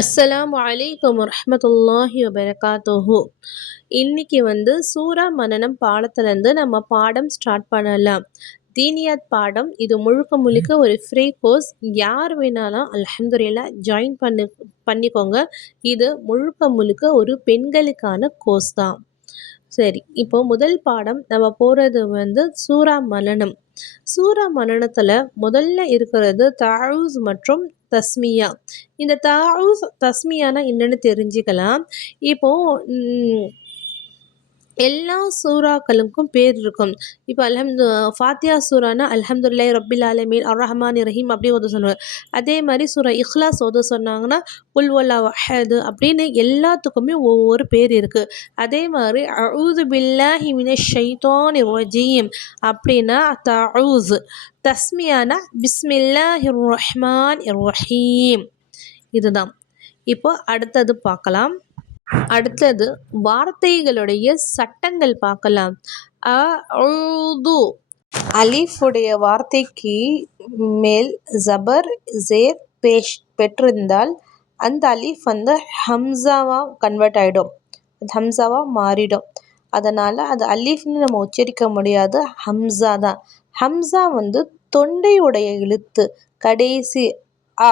அஸ்ஸலாமு அலைக்கும் வரஹ்மத்துல்லாஹி வபரகாத்துஹு. இன்னைக்கு சூரா மனனம் பாடத்துலேருந்து நம்ம பாடம் ஸ்டார்ட் பண்ணலாம். தீனியாத் பாடம் இது முழுக்க முழுக்க ஒரு ஃப்ரீ கோர்ஸ். யார் வேணாலும் அல்ஹம்துலில்லாஹ் ஜாயின் பண்ணிக்கோங்க. இது முழுக்க முழுக்க ஒரு பெண்களுக்கான கோர்ஸ் தான். சரி, இப்போ முதல் பாடம் நம்ம போகிறது சூரா மனனம். சூரா மனனத்தில் முதல்ல இருக்கிறது தஅவூஸ் மற்றும் தஸ்மியா. இந்த தஅவூஸ் தஸ்மியானா என்னன்னு தெரிஞ்சுக்கலாம். இப்போ எல்லா சூறாக்களுக்கும் பேர் இருக்கும். இப்போ ஃபாத்தியா சூரானா அல்ஹம்துலில்லாஹி ரப்பில் ஆலமீன் அர்-ரஹ்மான் ரஹீம் அப்படி ஓத சொல்லுவாங்க. அதே மாதிரி சூரா இஹ்லாஸ் ஓத சொன்னாங்கன்னா குல் வல்லாஹு அஹது அப்படின்னு எல்லாத்துக்குமே ஒவ்வொரு பேர் இருக்குது. அதே மாதிரி அஊது பில்லாஹி மினஷ் ஷைத்தானிர் ரஜீம் அப்படின்னா தஅவூஸ். தஸ்மியானா பிஸ்மில்லாஹிர் ரஹ்மானிர் ரஹீம். இதுதான். இப்போ அடுத்தது பார்க்கலாம். அடுத்தது வார்த்தைகளுடைய சட்டங்கள் பார்க்கலாம். அஊது அலிஃபுடைய வார்த்தைக்கு மேல் ஜபர் ஜேர் பெற்றிருந்தால் அந்த அலிஃப் ஹம்சாவா கன்வெர்ட் ஆகிடும். அது ஹம்சாவா மாறிடும். அதனால் அது அலிஃப்னு நம்ம உச்சரிக்க முடியாது, ஹம்சா தான். ஹம்சா தொண்டையுடைய எழுத்து. கடைசி அ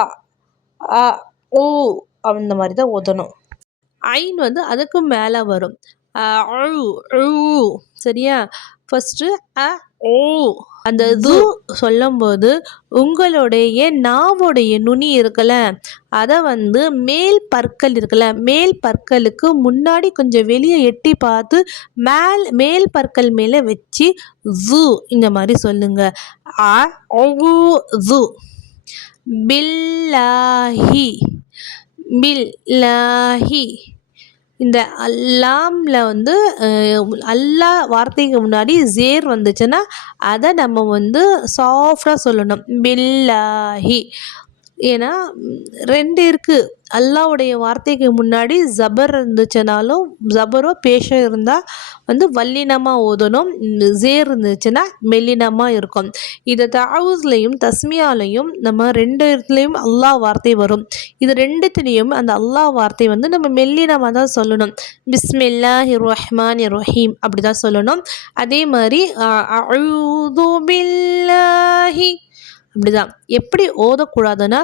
அ ஊ அந்த மாதிரி தான் ஓதணும். ஐன் அதுக்கு மேலே வரும். சரியா? ஃபஸ்ட்டு அ ஓ அந்த து சொல்லும்போது உங்களுடைய நாவுடைய நுனி இருக்குல்ல, அதை மேல் பற்கள் இருக்குல்ல, மேல் பற்களுக்கு முன்னாடி கொஞ்சம் வெளியே எட்டி பார்த்து மேல் பற்கள் மேலே வச்சு ஜூ இந்த மாதிரி சொல்லுங்க. அ ஓ ஜூ பில்லாஹி பில்லாஹி. இந்த அல்லாமில் அல்லா வார்த்தைக்கு முன்னாடி ஜேர் வந்துச்சுன்னா அதை நம்ம சாஃப்டாக சொல்லணும், பில்லாஹி. ஏன்னா ரெண்டு இருக்குது. அல்லாவுடைய வார்த்தைக்கு முன்னாடி ஜபர் இருந்துச்சுனாலும் ஜபரோ பேஷோ இருந்தால் வல்லினமாக ஓதணும். ஜேர் இருந்துச்சுன்னா மெல்லினமாக இருக்கும். இது தஅவூஸ்லையும் தஸ்மியாலையும் நம்ம ரெண்டு இடத்துலையும் அல்லாஹ் வார்த்தை வரும். இது ரெண்டுத்துலேயும் அந்த அல்லாஹ் வார்த்தை நம்ம மெல்லினமாக தான் சொல்லணும். பிஸ்மில்லாஹிர் ரஹ்மானிர் ரஹீம் அப்படி தான் சொல்லணும். அதே மாதிரி அஊது பில்லாஹி அப்படிதான். எப்படி ஓதக்கூடாதுன்னா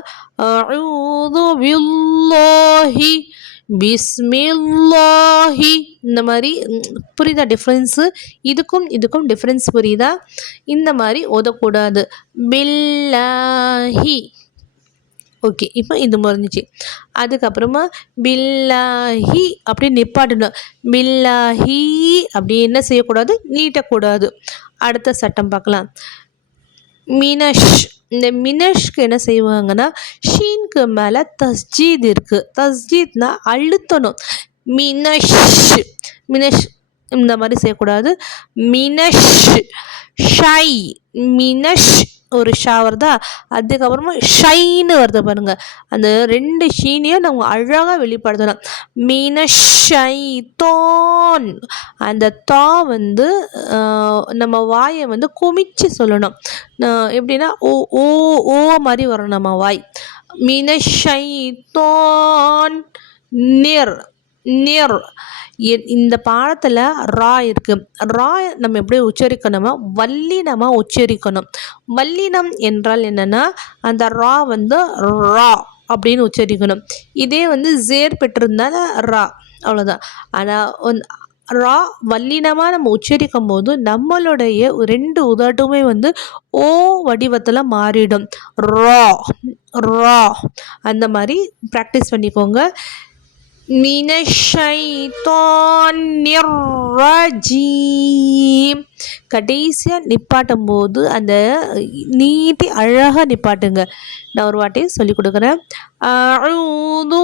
அஊது பில்லாஹி பிஸ்மில்லாஹி இந்த மாதிரி. புரியுதா டிஃப்ரென்ஸு? இதுக்கும் டிஃப்ரென்ஸ் புரியுதா? இந்த மாதிரி ஓதக்கூடாது. பில்லாஹி. ஓகே, இப்போ இது முடிஞ்சிச்சு. அதுக்கப்புறமா பில்லாஹி அப்படி நிப்பாட்டணும். பில்லாஹி அப்படி என்ன செய்யக்கூடாது, நீட்டக்கூடாது. அடுத்த சட்டம் பார்க்கலாம். மினஷ். இந்த மினஷ்க்கு என்ன செய்வாங்கன்னா ஷீனுக்கு மேலே தஸ்ஜீத் இருக்குது. தஸ்ஜீத்னா அழுத்தணும். மினஷ் மினஷ் இந்த மாதிரி செய்யக்கூடாது. மினஷ் ஷை மினஷ் ஒரு ஷா வருதா, அதுக்கப்புறமா ஷைன்னு வருது பாருங்க. அந்த ரெண்டு ஷீனையும் நம்ம அழகாக வெளிப்படுத்தணும். மினஷைத்தோன். அந்த தா நம்ம வாயை குமிச்சு சொல்லணும். எப்படின்னா ஓ ஓ ஓ மாதிரி வரும் நம்ம வாய். மினஷைத்தோன் நிர் நிர். இந்த பாடத்தில் ரா இருக்குது. ரா நம்ம எப்படி உச்சரிக்கணுமா, வல்லினமாக உச்சரிக்கணும். வல்லினம் என்றால் என்னென்னா அந்த ரா ரா அப்படின்னு உச்சரிக்கணும். இதே ஜேர் பெற்றிருந்தால் ரா, அவ்வளோதான். ஆனால் ரா வல்லினமாக நம்ம உச்சரிக்கும் போது நம்மளுடைய ரெண்டு உதட்டுமே ஓ வடிவத்தில் மாறிடும். ரா ரா அந்த மாதிரி ப்ராக்டிஸ் பண்ணிக்கோங்க. மினஷைத்தானிர் ரஜீம். கடைசியாக நிப்பாட்டும் போது அந்த நீட்டி அழகாக நிப்பாட்டுங்க. நான் ஒரு வாட்டி சொல்லி கொடுக்குறேன். அஊது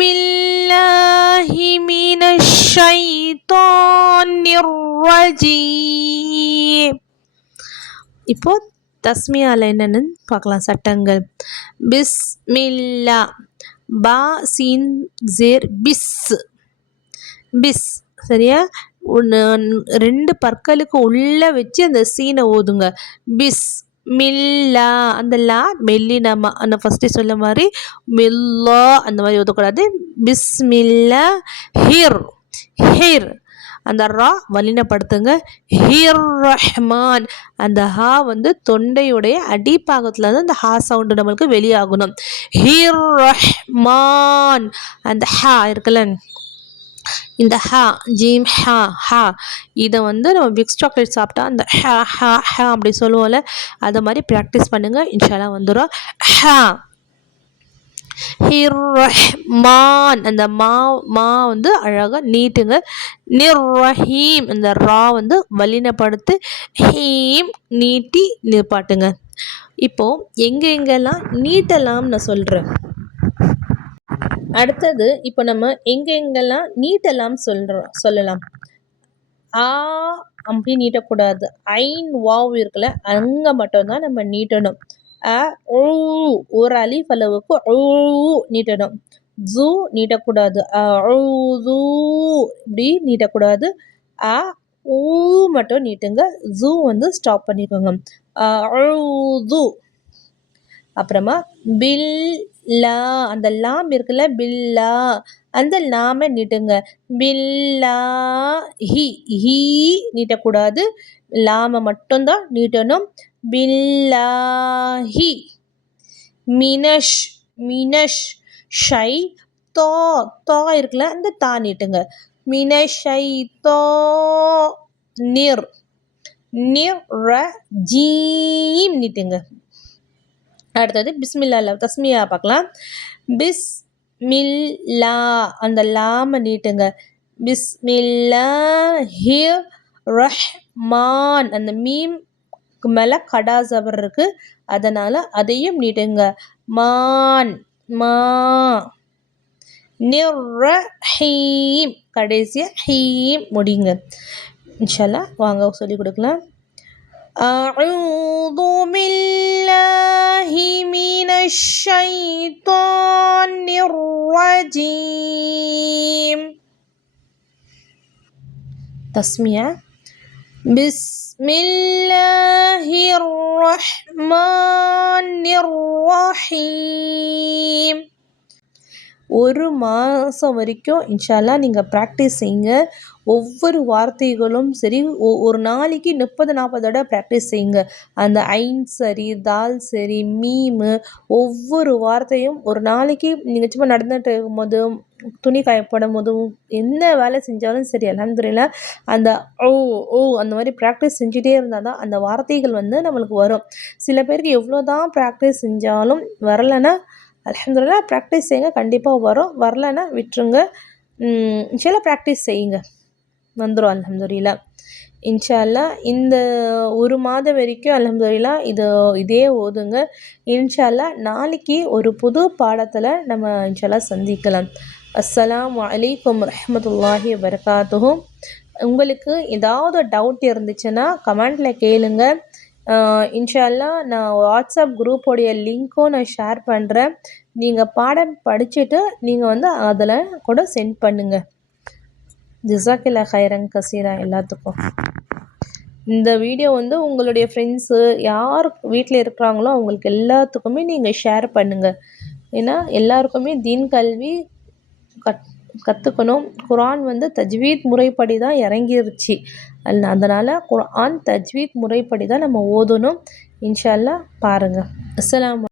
பில்லாஹி மினஷ் ஷைத்தானிர் ரஜீம். இப்போ தஸ்மியாவில் என்னென்னு பார்க்கலாம் சட்டங்கள். பிஸ்மில்லா. பா சீன் ஜேர் பிஸ் பிஸ். சரியா? ரெண்டு பற்களுக்கு உள்ளே வச்சு அந்த சீனை ஓதுங்க. பிஸ் மில்லா அந்த லா மெல்லினமா அந்த ஃபஸ்ட்டு சொல்ல மாதிரி மில்லா அந்த மாதிரி ஊற்றக்கூடாது. பிஸ்மில்லா ஹிர் ஹிர் அந்த ரா வலினப்படுத்துங்க. ஹிர் ரஹ்மான் அந்த ஹா வந்து தொண்டையுடைய அடிப்பாகத்தில் வந்து அந்த ஹா சவுண்டு நம்மளுக்கு வெளியாகணும். ஹிர் ரஹ்மான் அந்த ஹா இருக்குல்ல இந்த ஹா ஜீம் ஹா ஹா இதை வந்து நம்ம விக்ஸ் சாக்லேட் சாப்பிட்டா அந்த ஹா ஹா ஹா அப்படி சொல்லுவோம்ல அதை மாதிரி ப்ராக்டிஸ் பண்ணுங்கள். இன்ஷால்லா வந்துடும். ஹா ஹிர் ரஹ்மான் அந்த மா வந்து அழகாக நீட்டுங்க. நிர் ரஹீம் அந்த ரா வந்து வலினப்படுத்து. ஹீம் நீட்டி நிற்பாட்டுங்க. இப்போது எங்கெங்கெல்லாம் நீட்டலாம் நான் சொல்கிறேன். அடுத்தது இப்போ நம்ம எங்கெங்கெல்லாம் நீட்டலாம் சொல்லலாம். ஆ அப்படி நீட்டக்கூடாது. ஐன் வாவ் இருக்குல்ல அங்கே மட்டும்தான் நம்ம நீட்டணும். ஒரு அலிஃப் அளவுக்கு நீட்டணும். ஜூ நீட்டக்கூடாது. இப்படி நீட்டக்கூடாது. ஊ மட்டும் நீட்டுங்க. ஜூ வந்து ஸ்டாப் பண்ணிக்கோங்க. அப்புறமா பில்லா அந்த லாம் இருக்குல்ல பில்லா அந்த லாமை நீட்டுங்க. பில்லா ஹி நீட்டக்கூடாது. லாமை மட்டும்தான் நீட்டணும். பில்லாஹி மினஷ் மினஷ் ஷை தோ இருக்குல்ல அந்த தா நீட்டுங்க. மினஷை தோ நிர் ஜீம் நீட்டுங்க. அடுத்தது பிஸ்மில்லா தஸ்மியா பார்க்கலாம். பிஸ்மில்லா அந்த லாம நீட்டுங்க. பிஸ்மில்லாஹிர் ரஹ்மான் அந்த மீம் மேலே கடா ஜபர் இருக்கு அதனால அதையும் நீட்டுங்க. மான் மா நிர்ரஹீம் கடைசியா ஹீம் முடிங்க. இன்ஷால்லா வாங்க சொல்லி கொடுக்கலாம். أعوذ بالله من الشيطان الرجيم. تسمية بسم الله الرحمن الرحيم. ஒரு மாதம் வரைக்கும் இன்ஷால்லா நீங்கள் ப்ராக்டிஸ் செய்யுங்க. ஒவ்வொரு வார்த்தைகளும் சரி ஒரு நாளைக்கு 30-40 தடவை ப்ராக்டிஸ் செய்யுங்க. அந்த ஐன் சரி தால் சரி மீமு ஒவ்வொரு வார்த்தையும் ஒரு நாளைக்கு நீங்கள் சும்மா நடந்துட்டு இருக்கும்போது துணி காயப்படும் போதும் என்ன வேலை செஞ்சாலும் சரி அல்ஹம்துலில்லாஹ் அந்த ஓ அந்த மாதிரி ப்ராக்டிஸ் செஞ்சுட்டே இருந்தால் தான் அந்த வார்த்தைகள் வந்து நம்மளுக்கு வரும். சில பேருக்கு எவ்வளோ தான் ப்ராக்டிஸ் செஞ்சாலும் வரலைன்னா அல்ஹம்துலில்லாஹ் ப்ராக்டிஸ் செய்யுங்க, கண்டிப்பாக வரும். வரலைன்னா விட்டுருங்க. இன்ஷால்லா ப்ராக்டிஸ் செய்யுங்க, வந்துடும் அல்ஹம்துலில்லாஹ். இன்ஷால்லா இந்த ஒரு மாதம் வரைக்கும் அல்ஹம்துலில்லாஹ் இதே ஓதுங்க. இன்ஷால்லா நாளைக்கு ஒரு புது பாடத்தில் நம்ம இன்ஷால்லா சந்திக்கலாம். அஸ்ஸலாமு அலைக்கும் ரஹ்மத்துல்லாஹி வபரகாத்துஹு. உங்களுக்கு ஏதாவது டவுட் இருந்துச்சுன்னா கமெண்டில் கேளுங்க. இன்ஷால்லா நான் வாட்ஸ்அப் குரூப்போடைய லிங்க்கும் நான் ஷேர் பண்ணுறேன். நீங்கள் பாடம் படிச்சுட்டு நீங்கள் வந்து அதில் கூட சென்ட் பண்ணுங்கள். ஜஸாக்கில்லா ஹைரன் கசீரா எல்லாத்துக்கும். இந்த வீடியோ வந்து உங்களுடைய ஃப்ரெண்ட்ஸு யார் வீட்டில் இருக்கிறாங்களோ அவங்களுக்கு எல்லாத்துக்குமே நீங்கள் ஷேர் பண்ணுங்கள். ஏன்னா எல்லாருக்குமே தீன் கல்வி கற்றுக்கணும். குர்ஆன் வந்து தஜ்வீத் முறைப்படி தான் இறங்கிருச்சு. அதனால் குர்ஆன் தஜ்வீத் முறைப்படி தான் நம்ம ஓதணும். இன்ஷா அல்லாஹ் பாருங்கள். அஸ்ஸலாமு